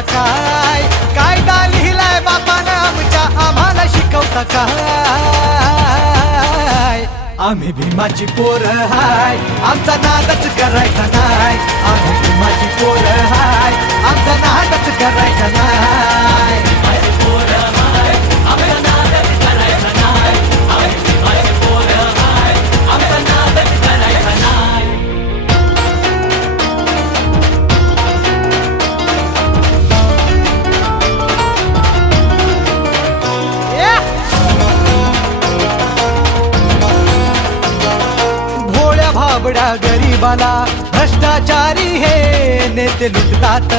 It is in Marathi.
शिकवता काय? कायदा लिहिलाय बापानं आमच्या, आम्हाला शिकवता काय? आम्ही भीमाची पोरं हाय, आमचा नादच करायचा नाय. आम्ही भीमाची पोरं हाय, आमचा नादच करायचा नाय. भाबड्या गरीबाला भ्रष्टाचारी हे नेते लुटतात.